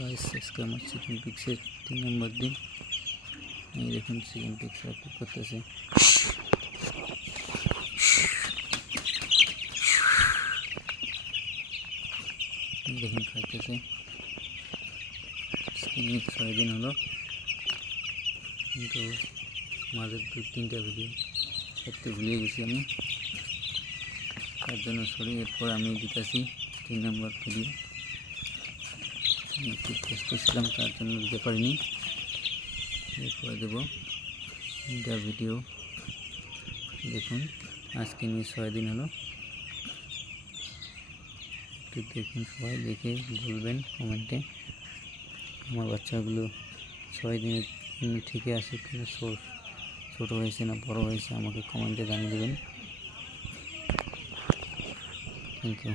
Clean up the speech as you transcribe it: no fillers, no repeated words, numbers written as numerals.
गाइस আজকে আমার চিকেন পিক্সের 3 নম্বর দিন। এই দেখুন চিকেন পিক্স আপলোড করতেছে। দেখুন খাইতেছে। স্কিনিং 6 দিন হলো, কিন্তু মাঝে 2-3টা ভিডিও করতে ভুলে গেছি আমি, তার জন্য সরি। এরপর আমি দিতেছি 3 নম্বর ভিডিও। একটু ব্যস্ত ছিলাম, তার জন্য দিতে পারিনি। এরপরে দেব 3টা ভিডিও। দেখুন আজকে নিয়ে 6 দিন হলো। একটু দেখুন, সবাই দেখে বলবেন কমেন্টে আমার বাচ্চাগুলো 6 দিনের জন্য ঠিকই আছে কিনা, ছোটো হয়েছে না বড় হয়েছে, আমাকে কমেন্টে জানিয়ে দেবেন। Thank you.